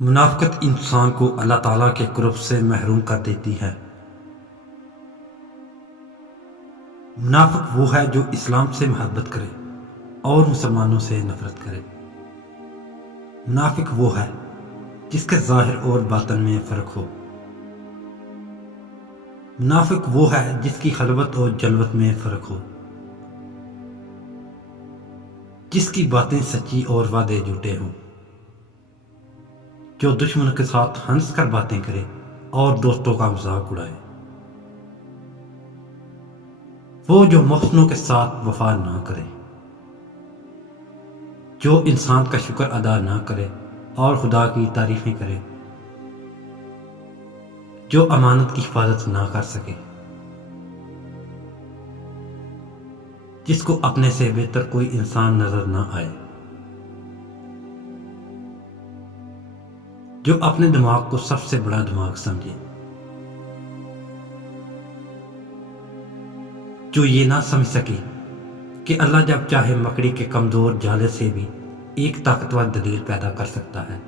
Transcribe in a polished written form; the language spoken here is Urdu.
منافقت انسان کو اللہ تعالیٰ کے قرب سے محروم کر دیتی ہے۔ منافق وہ ہے جو اسلام سے محبت کرے اور مسلمانوں سے نفرت کرے۔ منافق وہ ہے جس کے ظاہر اور باطن میں فرق ہو۔ منافق وہ ہے جس کی خلوت اور جلوت میں فرق ہو، جس کی باتیں سچی اور وعدے جھوٹے ہوں، جو دشمن کے ساتھ ہنس کر باتیں کرے اور دوستوں کا مذاق اڑائے، وہ جو محسنوں کے ساتھ وفا نہ کرے، جو انسان کا شکر ادا نہ کرے اور خدا کی تعریفیں کرے، جو امانت کی حفاظت نہ کر سکے، جس کو اپنے سے بہتر کوئی انسان نظر نہ آئے، جو اپنے دماغ کو سب سے بڑا دماغ سمجھے، جو یہ نہ سمجھ سکے کہ اللہ جب چاہے مکڑی کے کمزور جالے سے بھی ایک طاقتور دلیل پیدا کر سکتا ہے۔